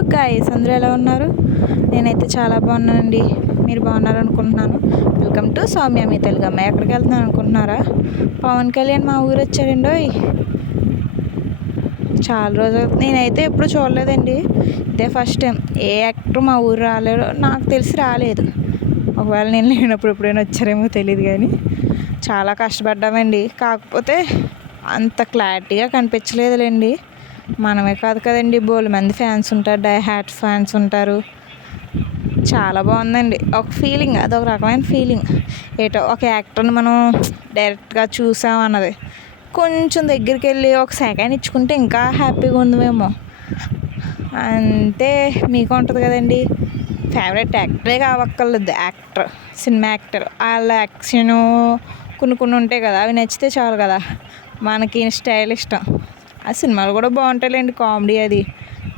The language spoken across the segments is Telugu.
హలో గాయ్స్, అందరూ ఎలా ఉన్నారు? నేనైతే చాలా బాగున్నానండి. మీరు బాగున్నారు అనుకుంటున్నాను. వెల్కమ్ టు సౌమ్య మీ తెలుగు అమ్మాయి. ఎక్కడికి వెళ్తున్నాను అనుకుంటున్నారా? పవన్ కళ్యాణ్ మా ఊరు వచ్చాడండి. చాలా రోజులు నేనైతే ఎప్పుడు చూడలేదండి. ఇదే ఫస్ట్ టైం. ఏ యాక్టర్ మా ఊరు రాలేడు, నాకు తెలిసి రాలేదు. ఒకవేళ నేను లేనప్పుడు ఎప్పుడైనా వచ్చారేమో తెలియదు, కానీ చాలా కష్టపడ్డామండి. కాకపోతే అంత క్లారిటీగా కనిపించలేదులేండి. మనమే కాదు కదండి, బోల్డ్ మంది ఫ్యాన్స్ ఉంటారు, డై హార్ట్ ఫ్యాన్స్ ఉంటారు. చాలా బాగుందండి. ఒక ఫీలింగ్, అదొక రకమైన ఫీలింగ్. ఏటో ఒక యాక్టర్ని మనం డైరెక్ట్గా చూసాం అన్నది. కొంచెం దగ్గరికి వెళ్ళి ఒక సెకండ్ ఇచ్చుకుంటే ఇంకా హ్యాపీగా ఉందేమో. అంతే, మీకు ఉంటుంది కదండి. ఫేవరెట్ యాక్టరే కావక్కర్లేదు, యాక్టర్, సినిమా యాక్టర్, వాళ్ళ యాక్షను కొన్ని ఉంటాయి కదా, అవి నచ్చితే చాలు కదా. మనకి స్టైల్ ఇష్టం. ఆ సినిమాలు కూడా బాగుంటాయిలేండి, కామెడీ అది.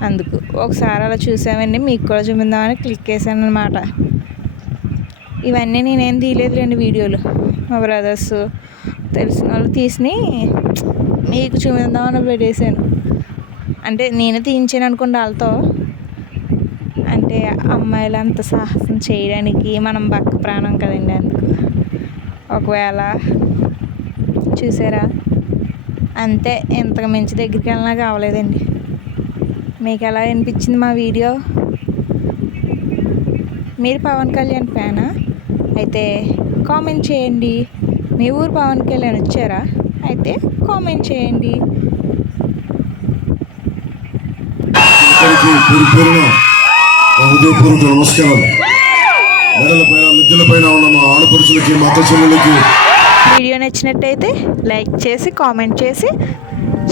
అందుకు ఒకసారి అలా చూసామండి, మీకు కూడా చూపిందామని క్లిక్ చేశాను అనమాట. ఇవన్నీ నేనేం తీయలేదులేండి వీడియోలు, మా బ్రదర్స్ తెలిసిన వాళ్ళు తీసి మీకు చూపిందామని పెట్టేశాను. అంటే నేనే తీయించాను అనుకోండి వాళ్ళతో. అంటే అమ్మాయిలు అంత సాహసం చేయడానికి మనం బక్క ప్రాణం కదండి, అందుకు. ఒకవేళ చూసారా, అంతే. ఇంతకు మించి దగ్గరికి వెళ్ళినా కావలేదండి. మీకు ఎలా అనిపించింది మా వీడియో? మీరు పవన్ కళ్యాణ్ ఫ్యానా? అయితే కామెంట్ చేయండి. మీ ఊరు పవన్ కళ్యాణ్ వచ్చారా? అయితే కామెంట్ చేయండి. నమస్కారం. మెడలపైన మిద్దెలపైన ఉన్న మా ఆడపడుచులకి, మా అక్క చెల్లెలకి వీడియో నచ్చినట్టయితే లైక్ చేసి, కామెంట్ చేసి,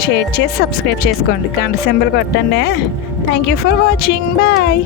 షేర్ చేసి, సబ్స్క్రైబ్ చేసుకోండి. గంట సింబల్ కొట్టండి. Thank you for watching. Bye.